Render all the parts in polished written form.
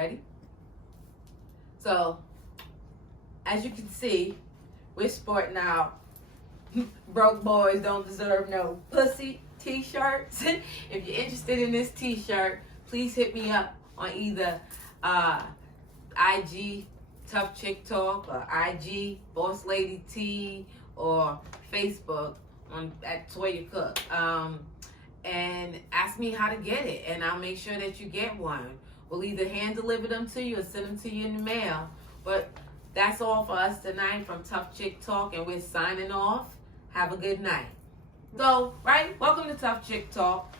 Ready? So, as you can see, we're sporting our broke boys don't deserve no pussy t-shirts. If you're interested in this t-shirt, please hit me up on either IG Tough Chick Talk or IG Boss Lady T or Facebook at Toya Cook. And ask me how to get it, and I'll make sure that you get one. We'll either hand deliver them to you or send them to you in the mail. But that's all for us tonight from Tough Chick Talk, and we're signing off. Have a good night. So, right, welcome to Tough Chick Talk.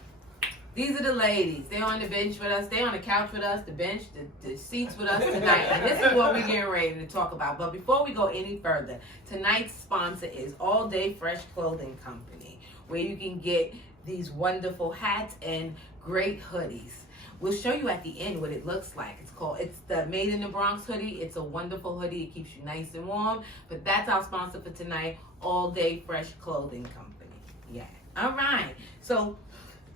These are the ladies. They're on the bench with us. They're on the couch with us, the bench, the seats with us tonight. And this is what we're getting ready to talk about. But before we go any further, tonight's sponsor is All Day Fresh Clothing Company, where you can get these wonderful hats and great hoodies. We'll show you at the end what it looks like. It's the Made in the Bronx hoodie. It's a wonderful hoodie. It keeps you nice and warm. But that's our sponsor for tonight, All Day Fresh Clothing Company. Yeah. All right. So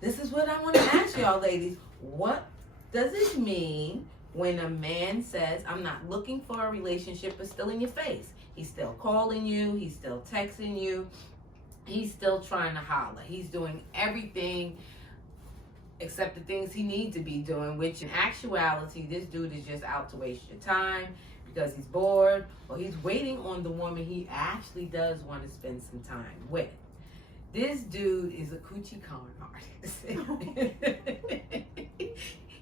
this is what I want to ask y'all, ladies. What does it mean when a man says, I'm not looking for a relationship, but still in your face? He's still calling you. He's still texting you. He's still trying to holler. He's doing everything except the things he needs to be doing, which in actuality, this dude is just out to waste your time because he's bored or he's waiting on the woman he actually does want to spend some time with. This dude is a coochie con artist.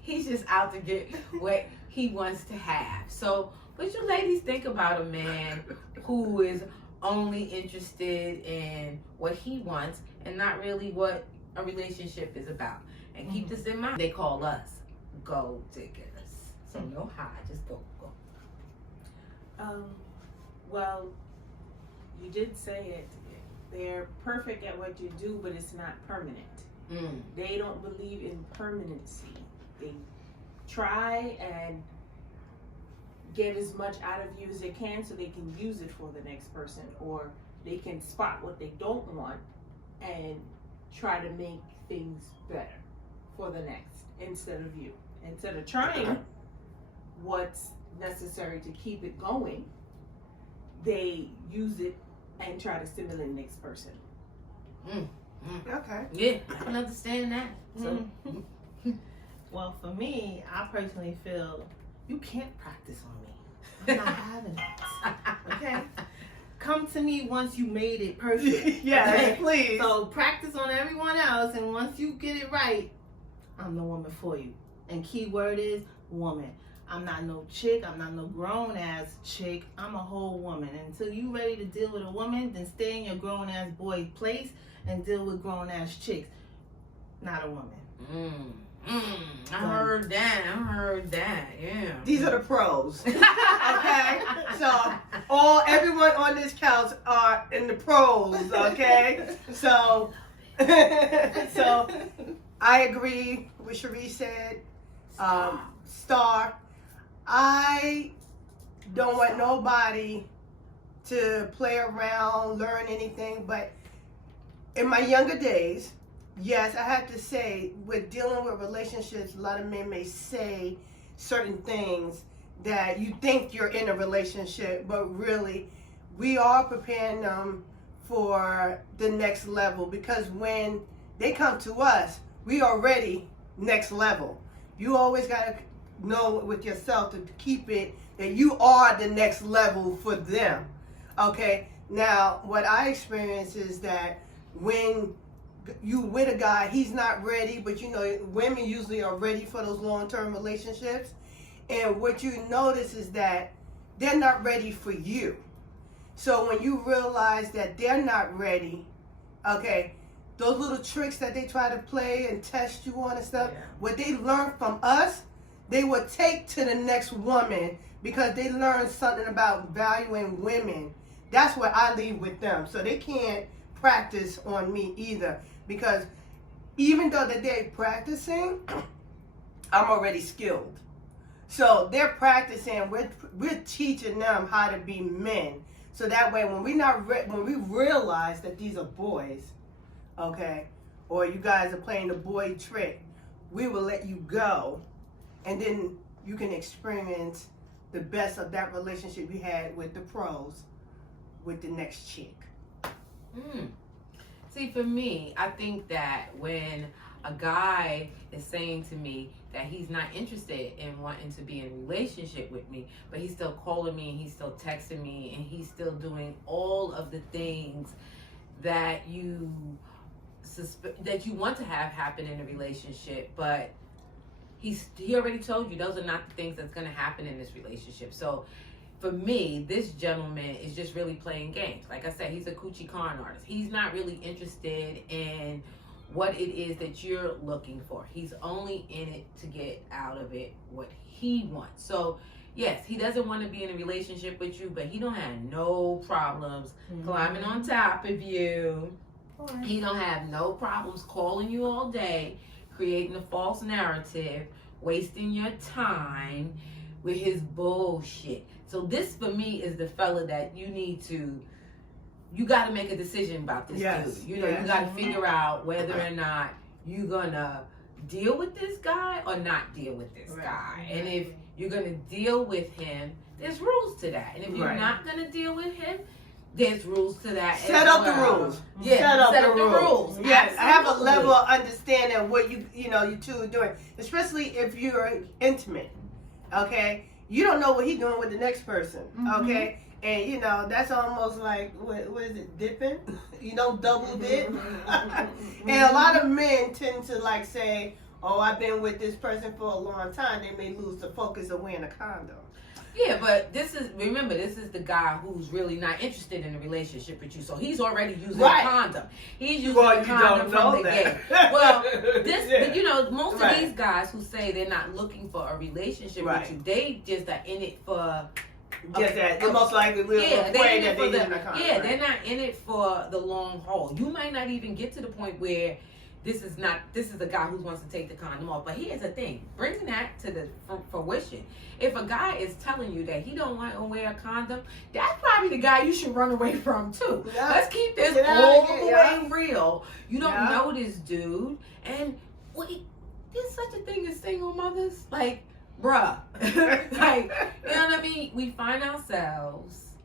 He's just out to get what he wants to have. So what you ladies think about a man who is only interested in what he wants and not really what a relationship is about? And keep this in mind. They call us gold diggers. So no hide, just go. Well, you did say it. They're perfect at what you do, but it's not permanent. They don't believe in permanency. They try and get as much out of you as they can so they can use it for the next person, or they can spot what they don't want and try to make things better for the next instead of you. Instead of trying what's necessary to keep it going, they use it and try to stimulate the next person. Okay. Yeah, I can understand that. So, Well, for me, I personally feel you can't practice on me. I'm not having it. Okay? Come to me once you made it perfect. Yes, okay? please. So practice on everyone else, and once you get it right, I'm the woman for you. And key word is woman. I'm not no chick. I'm not no grown ass chick. I'm a whole woman. Until you ready to deal with a woman, then stay in your grown ass boy place and deal with grown ass chicks. Not a woman. I heard that. Yeah. These are the pros. Okay? So everyone on this couch are in the pros, okay? So I agree with Cherie said. Star. I don't want nobody to play around, learn anything, but in my younger days, yes, I have to say, with dealing with relationships, a lot of men may say certain things that you think you're in a relationship, but really, we are preparing them for the next level, because when they come to us, we already next level. You always got to know with yourself to keep it that you are the next level for them. Okay? Now, what I experience is that when you with a guy, he's not ready, but you know, women usually are ready for those long-term relationships. And what you notice is that they're not ready for you. So when you realize that they're not ready, okay, those little tricks that they try to play and test you on and stuff, what they learn from us, they will take to the next woman because they learned something about valuing women. That's what I leave with them. So they can't practice on me either, because even though that they're practicing, I'm already skilled. So they're practicing. We're teaching them how to be men. So that way, when we realize that these are boys, okay, or you guys are playing the boy trick, we will let you go, and then you can experience the best of that relationship you had with the pros with the next chick. See, for me, I think that when a guy is saying to me that he's not interested in wanting to be in a relationship with me, but he's still calling me and he's still texting me and he's still doing all of the things that you want to have happen in a relationship, but he already told you those are not the things that's going to happen in this relationship. So for me, this gentleman is just really playing games. Like I said, he's a coochie con artist. He's not really interested in what it is that you're looking for. He's only in it to get out of it what he wants. So yes, he doesn't want to be in a relationship with you, but he don't have no problems climbing on top of you. He don't have no problems calling you all day, creating a false narrative, wasting your time with his bullshit. So this for me is the fella that you got to make a decision about this dude. You got to figure out whether or not you're gonna deal with this guy or not deal with this guy. And if you're gonna deal with him, there's rules to that. And if you're not gonna deal with him, there's rules to that. Set up the rules. Yeah, set up the rules. Yes, I have a level of understanding of what you two are doing, especially if you're intimate. Okay, you don't know what he's doing with the next person. Okay, and that's almost like what is it, dipping? Double dip. And a lot of men tend to like say, "Oh, I've been with this person for a long time." They may lose the focus of wearing a condom. Yeah, but this is the guy who's really not interested in a relationship with you. So he's already using a condom. He's using a condom from the get. Well, most of these guys who say they're not looking for a relationship with you, they just are in it for they're most likely they're not in it for the long haul. You might not even get to the point where this is a guy who wants to take the condom off. But here's the thing, bringing that to the fruition. If a guy is telling you that he don't want to wear a condom, that's probably the guy you should run away from too. Yeah. Let's keep this all the way real. You don't know this dude. And wait, there's such a thing as single mothers? Like, bruh. Like, you know what I mean? We find ourselves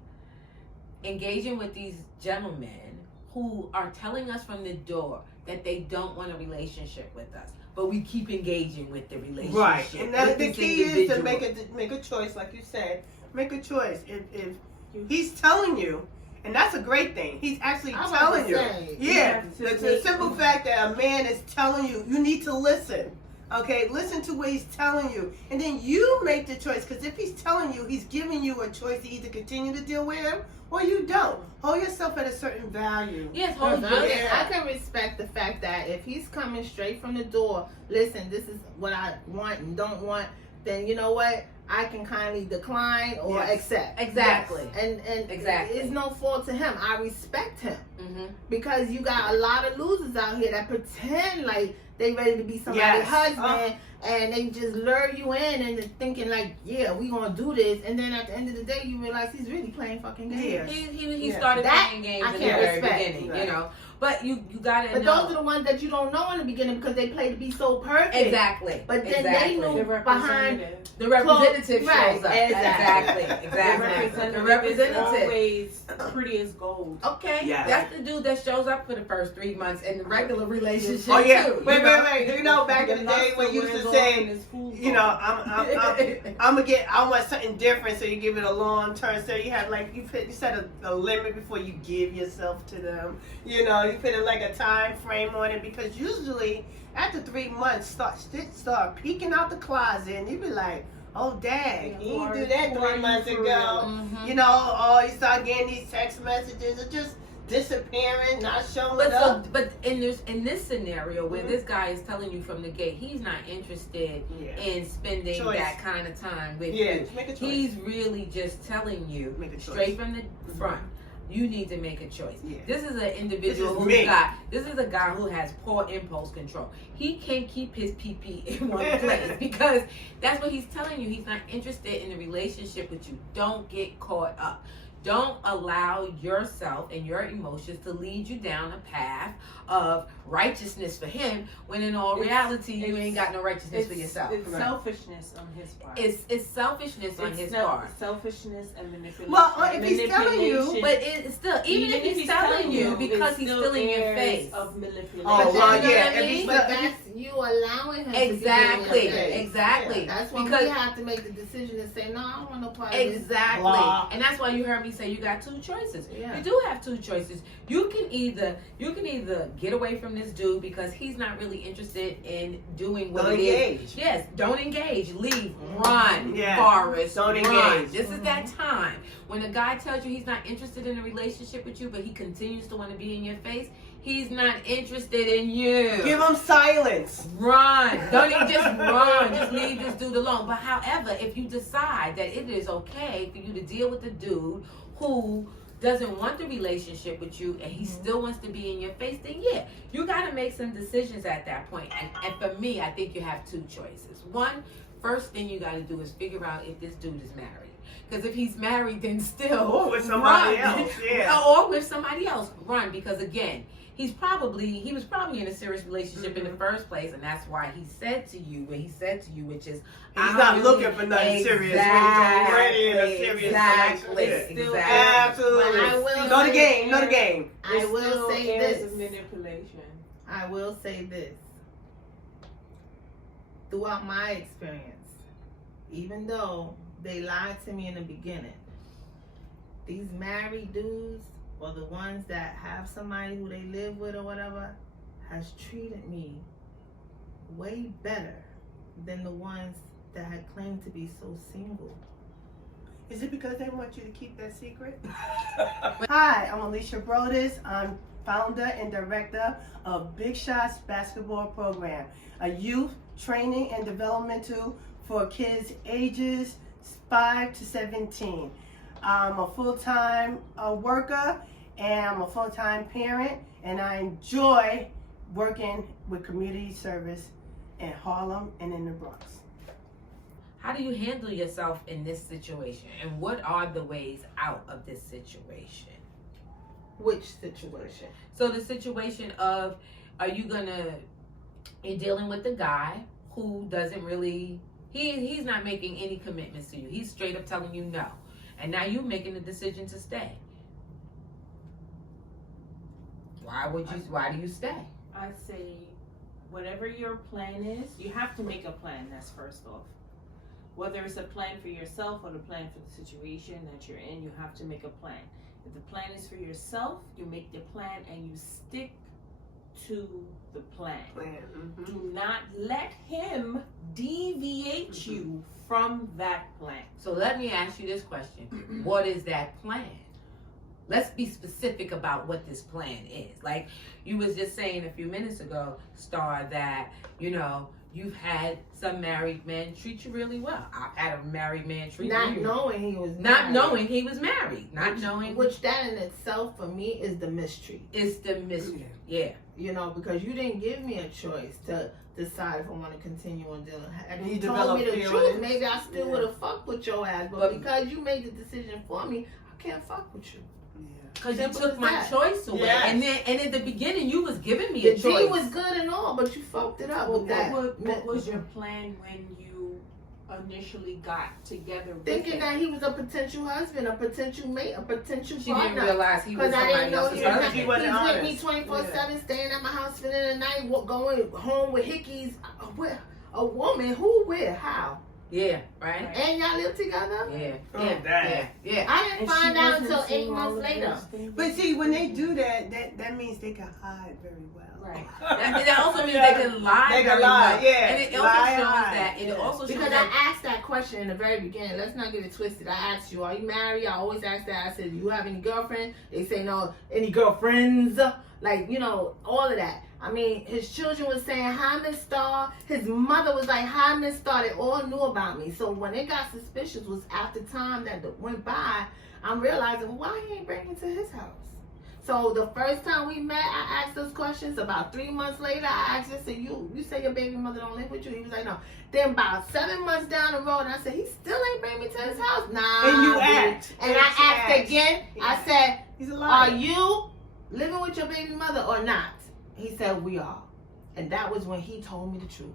engaging with these gentlemen who are telling us from the door that they don't want a relationship with us, but we keep engaging with the relationship. Right, and the key is to make a choice, like you said. Make a choice. If he's telling you, and that's a great thing. He's actually telling you. The simple fact that a man is telling you, you need to listen. Okay, listen to what he's telling you, and then you make the choice. Because if he's telling you, he's giving you a choice to either continue to deal with him or you don't. Hold yourself at a certain value. Yes, hold I can respect the fact that if he's coming straight from the door, listen, this is what I want and don't want, then you know what? I can kindly decline or accept. Exactly. Yes. And exactly. It's no fault to him. I respect him. Because you got a lot of losers out here that pretend like they ready to be somebody's husband, and they just lure you in and thinking like, yeah, we gonna do this, and then at the end of the day, you realize he's really playing fucking games. He started playing games in the very beginning, you know. But you gotta know. But those are the ones that you don't know in the beginning because they play to be so perfect. Exactly. But then they knew behind the representative shows up. Exactly. The representative. Always pretty as gold. Okay. Yeah. That's the dude that shows up for the first 3 months in the regular relationship. Oh yeah. Too, wait. Back in the day when you used to say, I want something different, so you give it a long term. So you have like you set a limit before you give yourself to them. You put it like a time frame on it, because usually after 3 months start peeking out the closet and you be like, oh dang, he didn't do that 3 months ago. You start getting these text messages of just disappearing, not showing up. But in this scenario where this guy is telling you from the gate he's not interested in spending that kind of time with you. Make a choice. He's really just telling you straight from the front. You need to make a choice. Yeah. This is an individual this is a guy who has poor impulse control. He can't keep his PP in one place because that's what he's telling you. He's not interested in a relationship with you. Don't get caught up. Don't allow yourself and your emotions to lead you down a path of righteousness for him, when in all reality you ain't got no righteousness for yourself. It's selfishness on his part. It's selfishness on his part. Selfishness and manipulation. Well, if he's telling you, But it's still, even if he's telling you, because he's still in your face. Of manipulation. Oh, But well, you know yeah, what I if mean? he's But that's you allowing him Exactly, to get in your face. exactly. Yeah, that's when Because- we have to make the decision to say, no, I don't want no part of this. Exactly. Blah. And that's why you heard me say you got two choices. Yeah. You do have two choices. You can either get away from this dude because he's not really interested in doing what don't it is. engage. Yes, don't engage. Leave. Run, Yeah. Forrest. Don't run. engage. This is that time. When a guy tells you he's not interested in a relationship with you, but he continues to want to be in your face, he's not interested in you. Give him silence. Run. Don't even just run. Just leave this dude alone. But however, if you decide that it is okay for you to deal with a dude who doesn't want the relationship with you and he still wants to be in your face, then yeah, you got to make some decisions at that point. And for me, I think you have two choices. One, first thing you got to do is figure out if this dude is married. Because if he's married, then still Or with somebody run. else, yeah. Or with somebody else, run. Because again, he was probably in a serious relationship in the first place, and that's why he said to you what he said to you, which is He's not looking for nothing serious when he's already in a serious relationship. Exactly. Absolutely. But I will Know the say- game. Know the game. I will say Areas this. of manipulation. I will say this. Throughout my experience, even though they lied to me in the beginning, these married dudes or the ones that have somebody who they live with or whatever has treated me way better than the ones that had claimed to be so single. Is it because they want you to keep that secret? Hi, I'm Alicia Brodus. I'm founder and director of Big Shots Basketball Program, a youth training and developmental for kids ages 5 to 17. I'm a full-time worker and I'm a full-time parent, and I enjoy working with community service in Harlem and in the Bronx. How do you handle yourself in this situation? And what are the ways out of this situation? Which situation? So the situation of, you're dealing with a guy who doesn't really, he's not making any commitments to you. He's straight up telling you no. And now you're making the decision to stay. Why do you stay? I say, whatever your plan is, you have to make a plan. That's first off. Whether it's a plan for yourself or the plan for the situation that you're in, you have to make a plan. If the plan is for yourself, you make the plan and you stick to the plan. Do not let him deviate you from that plan. So let me ask you this question. What is that plan? Let's be specific about what this plan is. Like you was just saying a few minutes ago, Star, that, you've had some married men treat you really well. I've had a married man treat Not you. knowing he was Not married. knowing he was married. Not knowing. Which that in itself for me is the mystery. It's the mystery. Yeah. Because you didn't give me a choice to decide if I want to continue on dealing. Had You you told develop me the feelings. truth, maybe I still Yeah. would have fucked with your ass. But But- because you made the decision for me, I can't fuck with you. Because you Simple took as my that. choice away. Yes. And in the beginning you was giving me The a choice. D was good and all, but you fucked it up Well, with that. what was your plan when you initially got together with Thinking him? that he was a potential husband, a potential mate, a potential She partner. didn't realize he was Because I somebody didn't know else's he was husband. He he's wasn't with me honest. 24/7, staying at my house, spending the night, going home with hickeys. A woman, who, where, how? Yeah, right? And y'all live together? Yeah. Oh, Yeah. dang. Yeah. I didn't And find she out wasn't until seeing 8 all months of later. those things. But see, when they do that means they can hide very well. Right. That also means they can lie. They can very lie, well. yeah. And it also Lie, shows lie. that. It Yeah. also shows Because I that. asked that question in the very beginning. Let's not get it twisted. I asked you, are you married? I always ask that. I said, do you have any girlfriend? They say no. Any girlfriends? Like, all of that. I mean, his children was saying, hi, Miss Star. His mother was like, hi, Miss Star. They all knew about me. So when it got suspicious was after time that went by, I'm realizing, why he ain't bringing me to his house? So the first time we met, I asked those questions. About 3 months later, I asked him, I said, you say your baby mother don't live with you? He was like, no. Then about 7 months down the road, I said, he still ain't bringing bring me to his house? Nah. And you dude. asked. And I asked again. I Yeah. said, He's a are liar. you living with your baby mother or not? He said, we are. And that was when he told me the truth.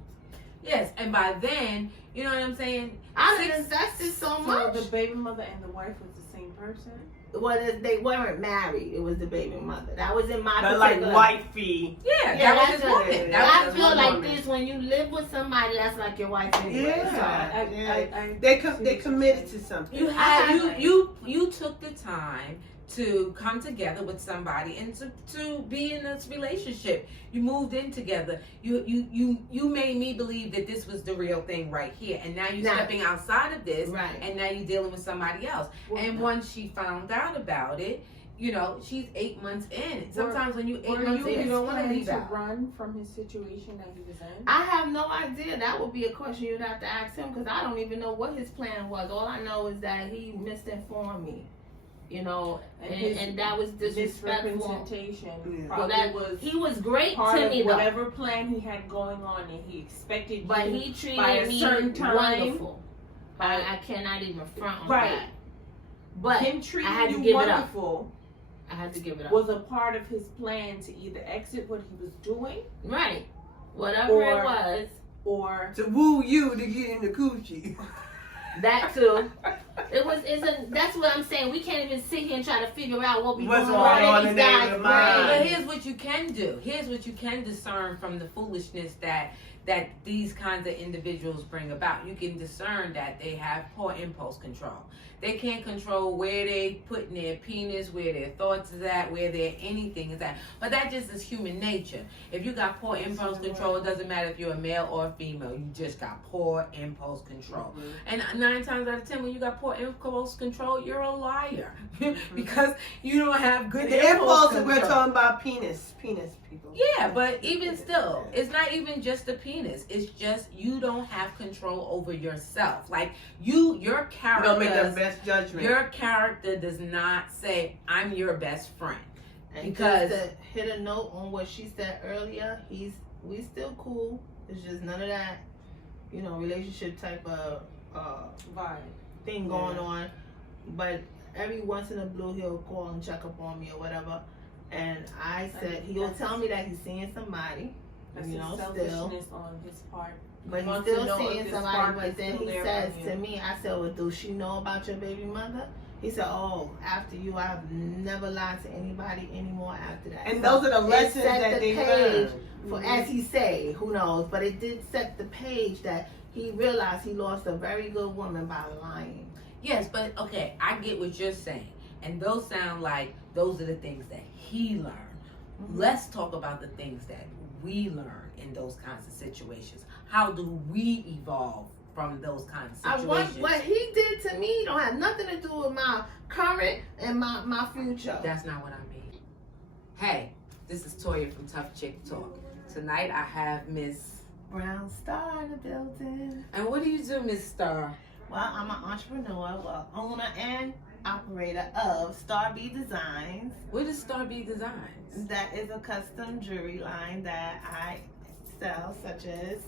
Yes, and by then, you know what I'm saying? I Six- done invested so So much. the baby mother and the wife was the same person? Well, they weren't married. It was the baby mother. That was in my But like particular. wifey. Yeah, Yeah, that was that's his a- woman. That I was his feel one like woman. this when you live with somebody that's like your wife anyway. Yeah. I They committed to something. You had you took the time to come together with somebody and to be in this relationship. You moved in together. You made me believe that this was the real thing right here. And now you're Now- stepping outside of this, Right. and now you're dealing with somebody else. And once she found out about it, you know, she's 8 months in. Sometimes when you 8 months in, you don't want to leave to out. run from his situation that he was in? I have no idea. That would be a question you'd have to ask him because I don't even know what his plan was. All I know is that he misinformed me. You know, and that was disrespectful. Misrepresentation Yeah. Well, probably that was he was great part to of me though, whatever plan he had going on, and he expected but you he treated by a me certain time. wonderful. I cannot even front on Right. that. But him treating I had to you give it up. wonderful I had to give it up. was a part of his plan to either exit what he was doing Right. Whatever Or- it was, or To woo you to get in the coochie. that too. That's what I'm saying. We can't even sit here and try to figure out what we What's doing. going What on these in their guys mind. But bring. here's what you can do. Here's what you can discern from the foolishness that these kinds of individuals bring about. You can discern that they have poor impulse control. They can't control where they putting their penis, where their thoughts is at, where their anything is at. But that just is human nature. If you got poor impulse control, it doesn't matter if you're a male or a female. You just got poor impulse control. And 9 times out of 10, when you got poor impulse control, you're a liar because you don't have good The impulse that control. we're talking about penis people. Yeah, but even still, it's not even just the penis. It's just you don't have control over yourself. Like your You character, don't make the best judgment. your character does not say, "I'm your best friend." And Because- just to hit a note on what she said earlier, we still cool. It's just none of that, relationship type of vibe. thing going on. But every once in a blue, he'll call and check up on me or whatever. And I said he'll tell me that he's seeing somebody, That's still. his selfishness on his part. But he's wants to still know if seeing this somebody. spark But is then still he there says from you. to me, I said, well, does she know about your baby mother? He said, oh, after you, I've never lied to anybody anymore after that. And So those are the it lessons set that the they page learn. for, as he say, who knows? But it did set the page that he realized he lost a very good woman by lying. Yes, but okay, I get what you're saying, and those sound like those are the things that he learned. Let's talk about the things that we learn in those kinds of situations. How do we evolve from those kinds of situations? What he did to me don't have nothing to do with my current and my future. That's not what I mean. Hey, this is Toya from Tough Chick Talk. Tonight I have Miss. Brown Star in the building. And what do you do, Miss Star? Well, I'm an entrepreneur, owner and operator of Star B Designs. What is Star B Designs? That is a custom jewelry line that I sell, such as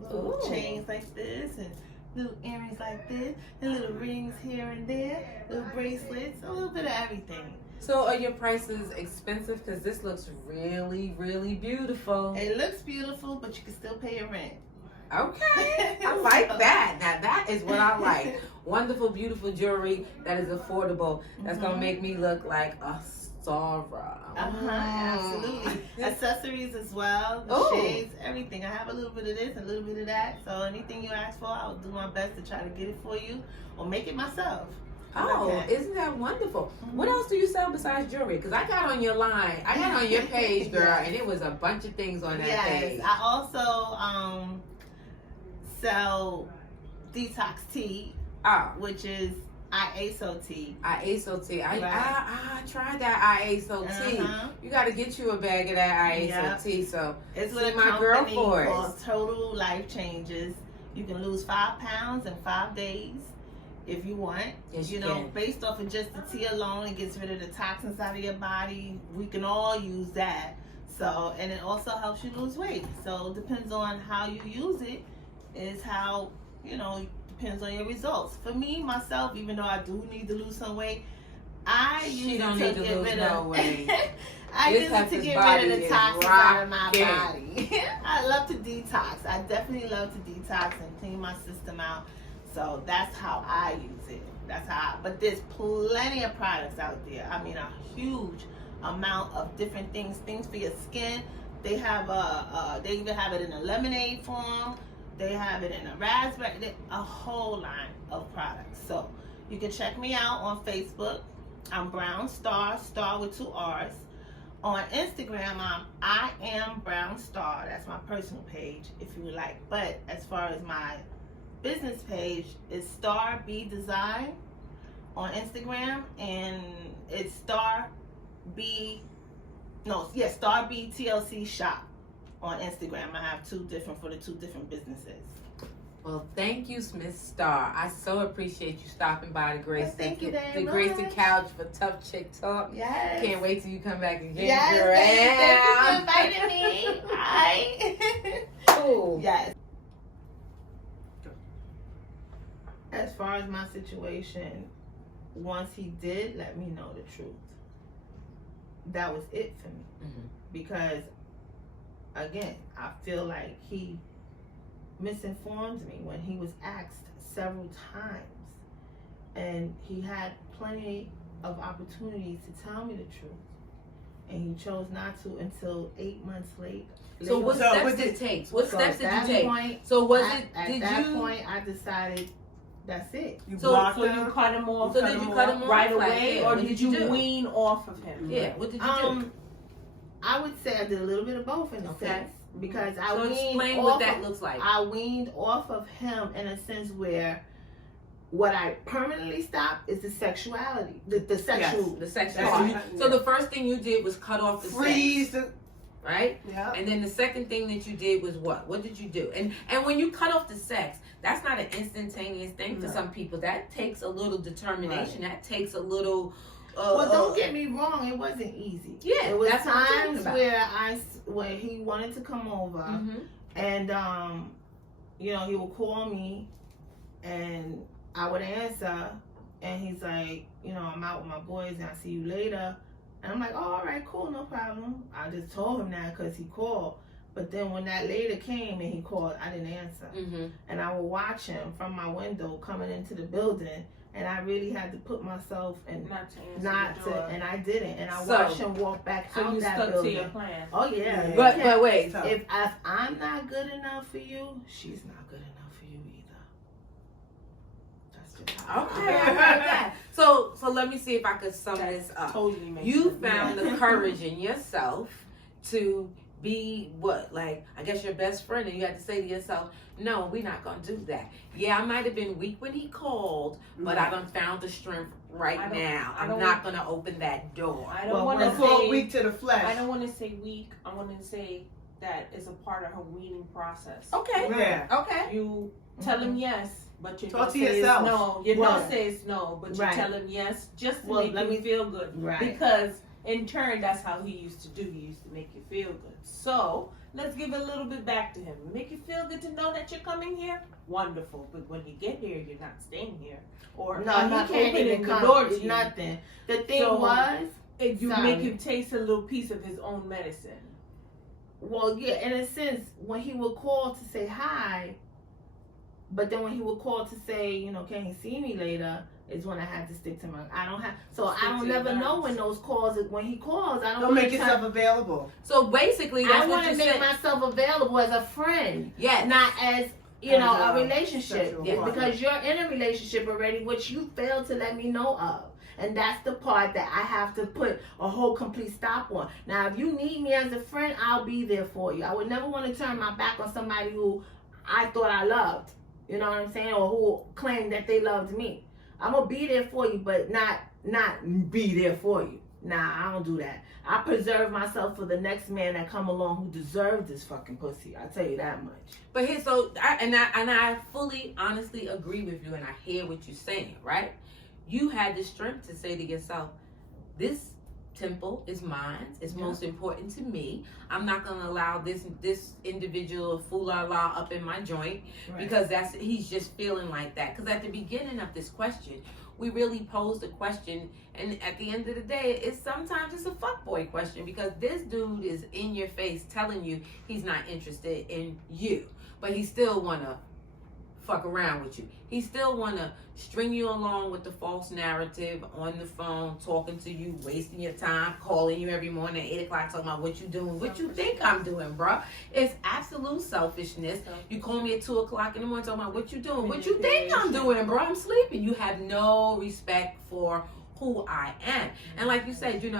little Ooh. chains like this and little earrings like this and little rings here and there, little bracelets, a little bit of everything. So are your prices expensive? Because this looks really, really beautiful. It looks beautiful, but you can still pay your rent. Okay, I like that. Now that is what I like. Wonderful, beautiful jewelry that is affordable. That's gonna make me look like a star. Absolutely. Accessories as well, the Ooh. shades, everything. I have a little bit of this, a little bit of that. So anything you ask for, I'll do my best to try to get it for you or make it myself. Oh, Okay. isn't that wonderful? What else do you sell besides jewelry? Because I got on your line, I got on your page, girl, and it was a bunch of things on that Yes, page. I also sell detox tea, Oh, which is IASO tea. IASO tea. Right. I tried that IASO tea. Uh-huh. You got to get you a bag of that IASO Yep. tea. So It's See with a my girl company for it. called Total Life Changes. You can lose 5 pounds in 5 days if you want. Yes, you You know, can. based off of just the tea alone, it gets rid of the toxins out of your body. We can all use that. So, and it also helps you lose weight. So it depends on how you use it, is how, depends on your results. For me, myself, even though I do need to lose some weight, I use She it don't to need to get lose rid no of. weight. I This use it to heifer's get body rid of the is toxins out of my rocking. body. I love to detox. I definitely love to detox and clean my system out. So that's how I use it. But there's plenty of products out there. I mean, a huge amount of different things for your skin. They have they even have it in a lemonade form. They have it in a raspberry, a whole line of products. So you can check me out on Facebook. I'm Brown Star, Star with 2 R's. On Instagram, I am Brown Star. That's my personal page, if you would like. But as far as my business page, is Star B Design on Instagram, and it's Star B TLC Shop on Instagram. I have 2 different for the 2 different businesses. Well, thank you, Miss Star. I so appreciate you stopping by the Grace. Well, thank you very the Gracie much. Couch for Tough Chick Talk. Yes. Can't wait till you come back again. Yes, girl. thank you for inviting me. Hi. Cool. Yes. As far as my situation, once he did let me know the truth, that was it for me. Mhm. Because, again, I feel like he misinformed me when he was asked several times. And he had plenty of opportunities to tell me the truth. And he chose not to until 8 months later. So what So steps what did it take? What So steps at did that you take? point, So was at, it? at Did that you? point, I decided that's it. You So- blocked So you her? cut him off So did you cut him off right like, away, yeah, or what did you do? wean off of him? Yeah. What did you do? I would say I did a little bit of both in a Okay. sense, because I So weaned explain off what that of, looks like. I weaned off of him in a sense where what I permanently stopped is the sexuality, the sexual. The sex That's part. right. So the first thing you did was cut off the Freeze. sex, right? Yeah. And then the second thing that you did was what? What did you do? And when you cut off the sex, that's not an instantaneous thing for No. some people. That takes a little determination. That takes a little. Well, don't get me wrong, it wasn't easy. Yeah, It was that's what I'm talking times about. where he wanted to come over, Mhm. and he would call me, and I would answer, and he's like, I'm out with my boys, and I'll see you later. And I'm like, oh, all right, cool, no problem. I just told him that because he called. But then when that later came and he called, I didn't answer. Mhm. And I would watch him from my window coming into the building, and I really had to put myself in Not to answer the door. and I didn't. And I So- watched him walk back So out you that stuck building. to your plan. Oh yeah. Yeah. But wait. So- If I'm not good enough for you, she's not good enough for you either. That's just how Okay. I heard that. So let me see if I could sum this up. Totally makes You sense. found the courage in yourself to be what? Like, I guess your best friend, and you had to say to yourself, no, we're not going to do that. Yeah, I might have been weak when he called, but I done found the strength right I don't- now. I I'm don't- not going to open that door. I don't Well, want Let's to go say weak to the flesh. I don't want to say weak. I want to say that is a part of her weaning process. Okay. Yeah. Okay. You tell him yes, but you Talk don't to say yourself. it's no. You Right. don't say it's no, but you Right. tell him yes just to Well, make let him me- feel good. Right. Because in turn, that's how he used to do. He used to make you feel good. So let's give a little bit back to him. Make you feel good to know that you're coming here. Wonderful. But when you get here, you're not staying here, or No, I'm he not can't opening even the come. door to It's you. nothing. The thing So- was, And you Sorry. make him taste a little piece of his own medicine. well, yeah, in a sense, when he would call to say hi, but then when he would call to say, can he see me later, is when I had to stick to my. I don't have, so Stick I don't to your never know guns. when those calls. When he calls, I don't Don't wanna make try- yourself available. So basically, I that's what want you to make said. myself available as a friend, Yes. not as As a a relationship. sexual Yeah, partner. Because you're in a relationship already, which you failed to let me know of. And that's the part that I have to put a whole complete stop on. Now, if you need me as a friend, I'll be there for you. I would never want to turn my back on somebody who I thought I loved. You know what I'm saying? Or who claimed that they loved me. I'm going to be there for you, but not be there for you. Nah, I don't do that. I preserve myself for the next man that come along who deserves this fucking pussy. I tell you that much. But here, so I fully, honestly agree with you, and I hear what you're saying, right? You had the strength to say to yourself, "This temple is mine. It's Yeah. most important to me. I'm not gonna allow this individual fool la la up in my joint Right. because he's just feeling like that. Because at the beginning of this question, we really posed a question, and at the end of the day, sometimes it's a fuckboy question because this dude is in your face telling you he's not interested in you, but he still wanna fuck around with you. He still wanna string you along with the false narrative on the phone, talking to you, wasting your time, calling you every morning at 8 o'clock, talking about what you doing, what you think I'm doing, bruh. It's absolute selfishness. You call me at 2 o'clock in the morning talking about what you doing, what you think I'm doing, bro. I'm sleeping. You have no respect for who I am. And like you said, you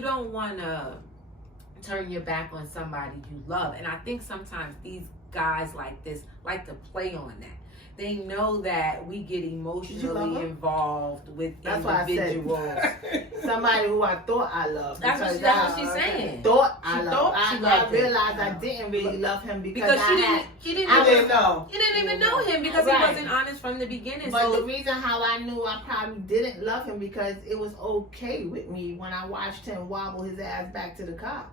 don't wanna turn your back on somebody you love. And I think sometimes these guys like this like to play on that. They know that we get emotionally involved with That's why individuals. I said somebody who I thought I loved. That's because what she's saying. Thought She I loved. thought she I loved him. realized I didn't really love him Because I had. she didn't I even didn't know. You didn't even know him because Right. he wasn't honest from the beginning. But So the reason how I knew I probably didn't love him because it was okay with me when I watched him wobble his ass back to the car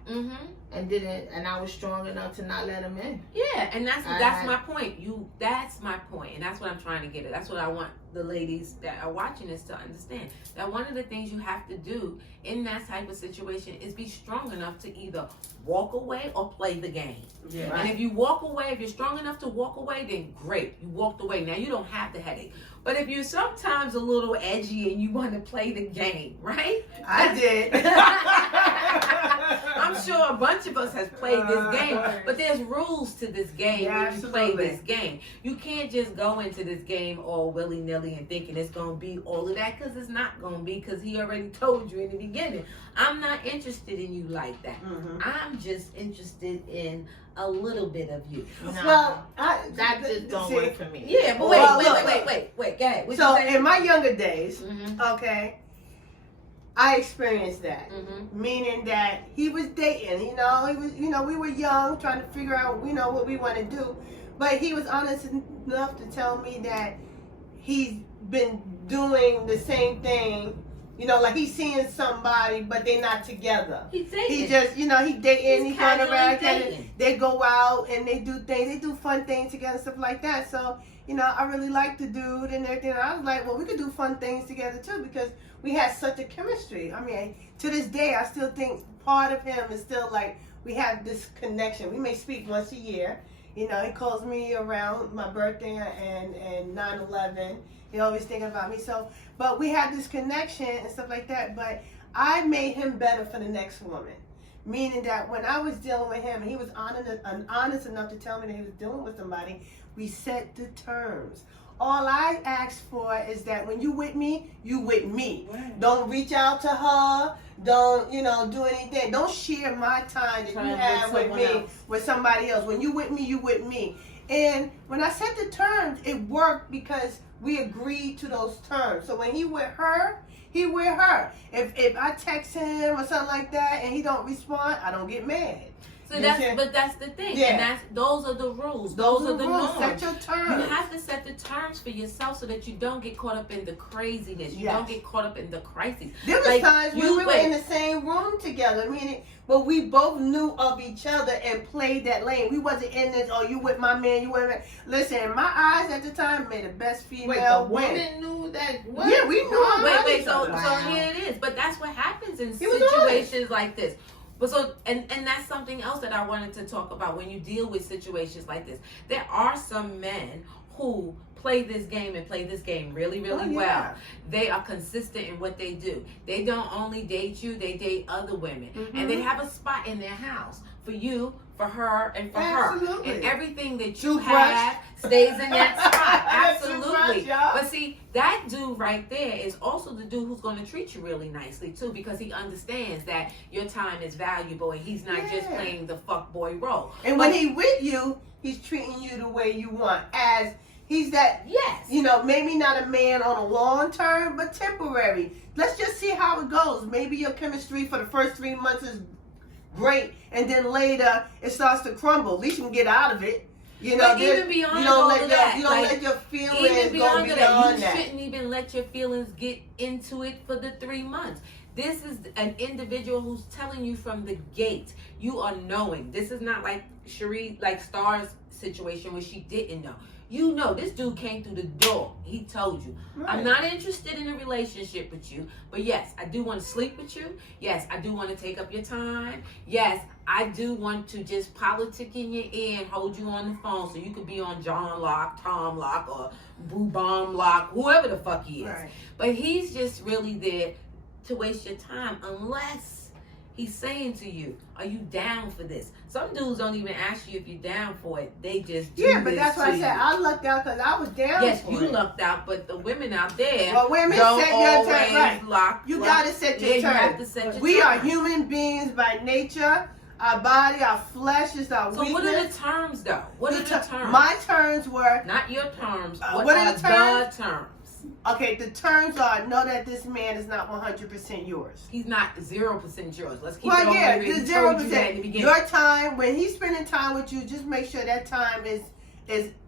and I was strong enough to not let him in. yeah, and that's my point. That's my point, and that's what I'm trying to get at. That's what I want the ladies that are watching this to understand. That one of the things you have to do in that type of situation is be strong enough to either walk away or play the game. Yeah. And if you walk away, if you're strong enough to walk away, then great, you walked away. Now you don't have the headache. But if you're sometimes a little edgy and you want to play the game, right? I did. I'm sure a bunch of us has played this game, but there's rules to this game Yeah, when you play absolutely. this game. You can't just go into this game all willy-nilly and thinking it's going to be all of that, because it's not going to be, because he already told you in the beginning, I'm not interested in you like that. I'm just interested in a little bit of you. No, Well, that just don't work for me. Yeah, but Well, wait, go ahead. What So you say? in my younger days, Mm-hmm, okay, I experienced that. mm-hmm. Meaning that he was dating, he was, we were young, trying to figure out, what we want to do. But he was honest enough to tell me that he's been doing the same thing, like he's seeing somebody, but they're not together. He's dating. He just, he dating, He's he going casually around, dating. they go out and they do things, they do fun things together, stuff like that. So, I really like the dude and everything. And I was like, well, we could do fun things together too, because we had such a chemistry. I mean, to this day, I still think part of him is still like, we have this connection. We may speak once a year. He calls me around my birthday and 9/11. He always thinking about me. So, but we had this connection and stuff like that. But I made him better for the next woman. Meaning that when I was dealing with him, and he was honest enough to tell me that he was dealing with somebody, we set the terms. All I ask for is that when you with me, you with me. Right. Don't reach out to her. Don't, do anything. Don't share my time that you have with me with somebody else. When you with me, you with me. And when I set the terms, it worked because we agreed to those terms. So when he with her, he with her. If I text him or something like that and he don't respond, I don't get mad. So that's the thing. Yeah. And those are the rules. Those are the rules. norms. Set your terms. You have to set the terms for yourself so that you don't get caught up in the craziness. You Yes. don't get caught up in the crises. There was Like, times when you we were wait. in the same room together, but we both knew of each other and played that lane. We wasn't in this, you with my man, you with me. Listen, in my eyes at the time, made the best female Wait, the win. woman knew that. What? Yeah, we knew Oh, about Wait, each so other. here it is. But that's what happens in He was situations like this. But and that's something else that I wanted to talk about when you deal with situations like this. There are some men who play this game and play this game really, really Oh, well. yeah. They are consistent in what they do. They don't only date you, they date other women. Mm-hmm. And they have a spot in their house for you, for her, and for her. Absolutely. And everything that you Toothbrush. have stays in that spot. That Absolutely. toothbrush, y'all. But see, that dude right there is also the dude who's going to treat you really nicely too, because he understands that your time is valuable and he's not just Yeah. playing the fuckboy role. And when he with you, he's treating you the way you want. As he's that, Yes. maybe not a man on a long term, but temporary. Let's just see how it goes. Maybe your chemistry for the first 3 months is great, and then later it starts to crumble. At least you can get out of it. But even beyond you don't all let of your, that, you don't like, let your feelings Even go beyond beyond that, you that. shouldn't even let your feelings get into it for the 3 months. This is an individual who's telling you from the gate. You are knowing. This is not like Cherie, like Star's situation where she didn't know. You know, this dude came through the door. He told you, I'm not interested in a relationship with you, but yes, I do want to sleep with you. Yes, I do want to take up your time. Yes, I do want to just politic in your ear and hold you on the phone so you could be on John Locke, Tom Locke, or Boo Bomb Locke, whoever the fuck he is. Right. But he's just really there to waste your time unless he's saying to you, are you down for this? Some dudes don't even ask you if you're down for it. They just do Yeah, but this that's why to I said you. I lucked out because I was down Yes, for you it. lucked out, but the women out there Well, women don't set your always terms right. lock. You lock- gotta set your yeah, you have terms. to set your We are terms. human beings by nature. Our body, our flesh is our So weakness. what are the terms, though? What are the terms? My terms were, Not your terms. what are the terms? The terms? okay, the terms are know that this man is not 100% yours. He's not 0% yours. Let's keep it Well, all yeah, the way. the He told you that in 0%. the beginning. Your time, when he's spending time with you, just make sure that time is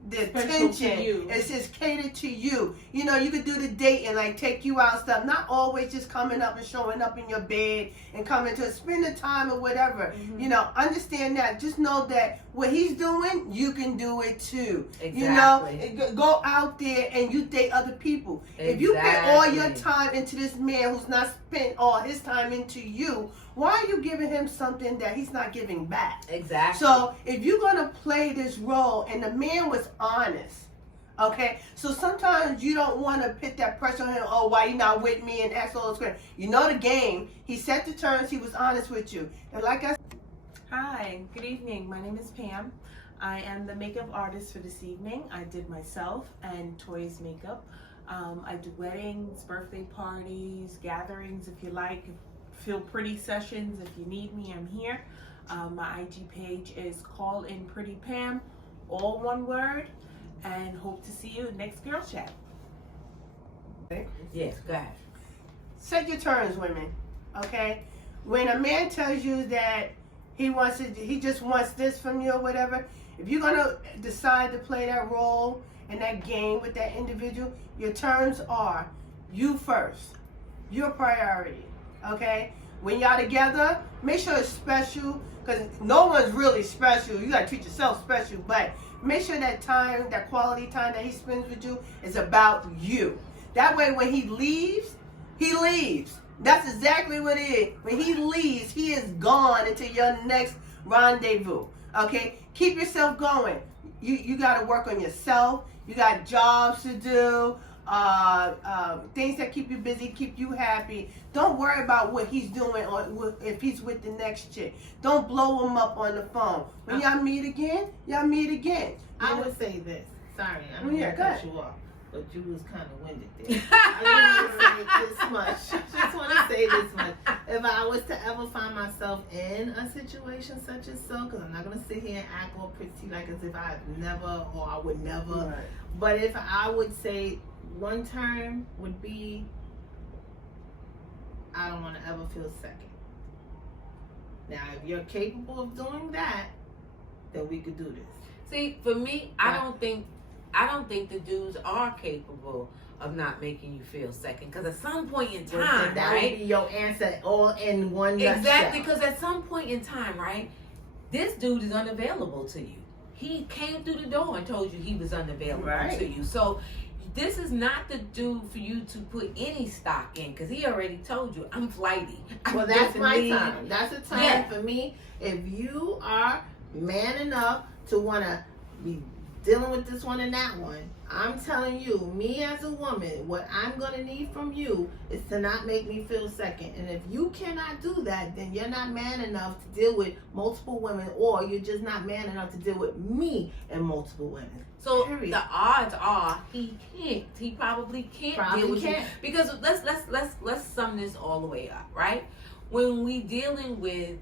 the Special to attention. you. It's catered to you. You know, you could do the date and like take you out stuff. Not always just coming up and showing up in your bed and coming to spend the time or whatever. Mm-hmm. You know, understand that. Just know that what he's doing, you can do it too. Exactly. You know, go out there and you date other people. If you put all your Exactly. time into this man who's not spent all his time into you, why are you giving him something that he's not giving back? Exactly. So if you're gonna play this role, and the man was honest, okay. So sometimes you don't want to put that pressure on him. Oh, why you not with me? And ask all those questions. You know the game. He set the terms. He was honest with you. And like I Hi, good evening. My name is Pam. I am the makeup artist for this evening. I did myself and Toya's makeup. I do weddings, birthday parties, gatherings if you like, feel pretty sessions. If you need me, I'm here. My IG page is Call In Pretty Pam, all one word, and hope to see you next Girl Chat. yes, go ahead. set your terms, women. Okay. When a man tells you that he wants it, he just wants this from you or whatever. If you're gonna decide to play that role in that game with that individual, your terms are you first, your priority. Okay. When y'all together, make sure it's special, because no one's really special. You gotta treat yourself special, but make sure that time, that quality time that he spends with you is about you. That way, when he leaves, he leaves. That's exactly what it is. When he leaves, he is gone until your next rendezvous. Okay? Keep yourself going. You got to work on yourself. You got jobs to do, things that keep you busy, keep you happy. Don't worry about what he's doing or if he's with the next chick. Don't blow him up on the phone. When y'all meet again, y'all meet again. I would say this. Sorry, I Oh, don't yeah, want go to ahead. cut you off, but you was kind of winded there. I just want to say this much. Just want to say this much. If I was to ever find myself in a situation such as so, because I'm not going to sit here and act all pretty like as if I've never or I would never. Right. But if I would say one term would be, I don't want to ever feel second. Now, if you're capable of doing that, then we could do this. See, for me, I don't think the dudes are capable of not making you feel second. Because at some point in Well, time, then that right? would be your answer all in one Exactly, nutshell. because at some point in time, right, this dude is unavailable to you. He came through the door and told you he was unavailable Right. to you. So this is not the dude for you to put any stock in, because he already told you, I'm flighty. Well, I'm that's just my leave. time. That's a time Yeah. for me. If you are man enough to want to be dealing with this one and that one, I'm telling you, me as a woman, what I'm going to need from you is to not make me feel second. And if you cannot do that, then you're not man enough to deal with multiple women, or you're just not man enough to deal with me and multiple women. So Period. the odds are he can't. He probably can't Probably deal with you. can't. Because let's sum this all the way up, right? When we dealing with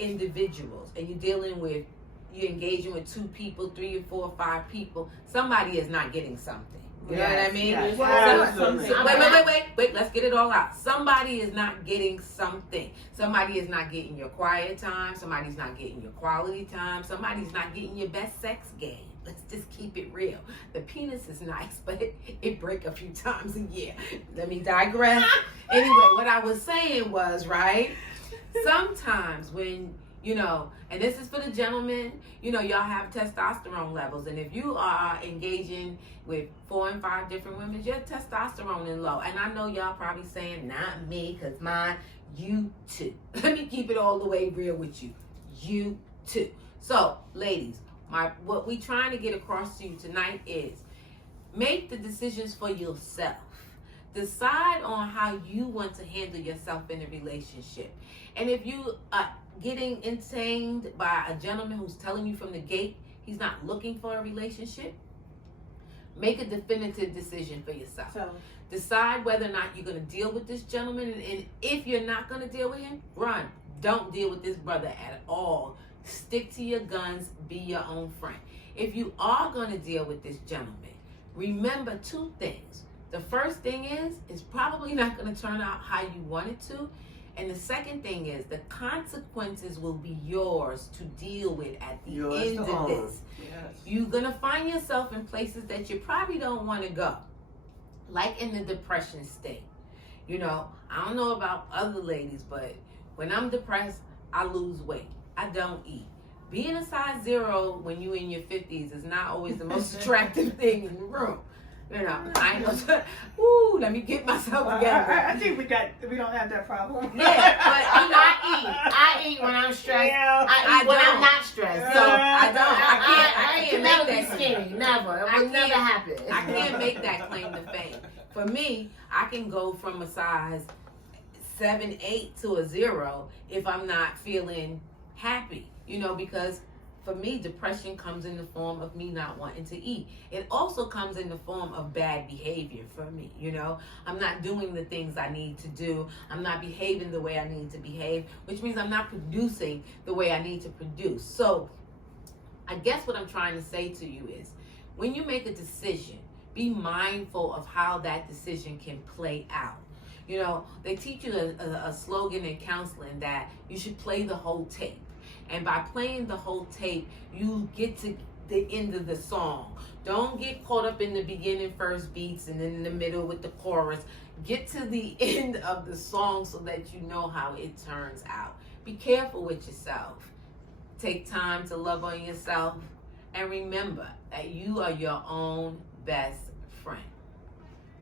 individuals and you're engaging with 2 people, 3 or 4 or 5 people, somebody is not getting something. You know what I Yes, mean? yes. Well, Some- something. wait, let's get it all out. Somebody is not getting something. Somebody is not getting your quiet time. Somebody's not getting your quality time. Somebody's not getting your best sex game. let's just keep it real. The penis is nice, but it break a few times a year. Let me digress. Anyway, what I was saying was, right, sometimes when, you know, and this is for the gentlemen, you know, y'all have testosterone levels, and if you are engaging with 4 and 5 different women, your testosterone is low. And I know y'all probably saying, not me, because mine, you too. Let me keep it all the way real with you. You too. So, ladies, what we trying to get across to you tonight is make the decisions for yourself. Decide on how you want to handle yourself in a relationship. And if you are getting entertained by a gentleman who's telling you from the gate he's not looking for a relationship, make a definitive decision for yourself. So, decide whether or not you're going to deal with this gentleman, and if you're not going to deal with him, run. Don't deal with this brother at all. Stick to your guns. Be your own friend. If you are going to deal with this gentleman, remember 2 things. The first thing is, it's probably not going to turn out how you want it to. And the second thing is, the consequences will be yours to deal with at the end of this. Yes. You're going to find yourself in places that you probably don't want to go. Like in the depression state. You know, I don't know about other ladies, but when I'm depressed, I lose weight. I don't eat. Being a size 0 when you're in your 50s is not always the most attractive thing in the room. You know, I ain't gonna. Ooh, let me get myself together. I think we don't have that problem. Yeah, but you know, I eat when I'm stressed. Yeah. I eat when don't. I'm not stressed. So So I don't. I can't never make be that skinny. claim. Never. It I will never can't- happen. I can't make that claim to fame. For me, I can go from a size 7, 8 to a 0 if I'm not feeling happy. You know, because for me, depression comes in the form of me not wanting to eat. It also comes in the form of bad behavior for me. You know, I'm not doing the things I need to do. I'm not behaving the way I need to behave, which means I'm not producing the way I need to produce. So I guess what I'm trying to say to you is, when you make a decision, be mindful of how that decision can play out. You know, they teach you a slogan in counseling that you should play the whole tape. And by playing the whole tape, you get to the end of the song. Don't get caught up in the beginning first beats and then in the middle with the chorus. Get to the end of the song so that you know how it turns out. Be careful with yourself. Take time to love on yourself. And remember that you are your own best friend.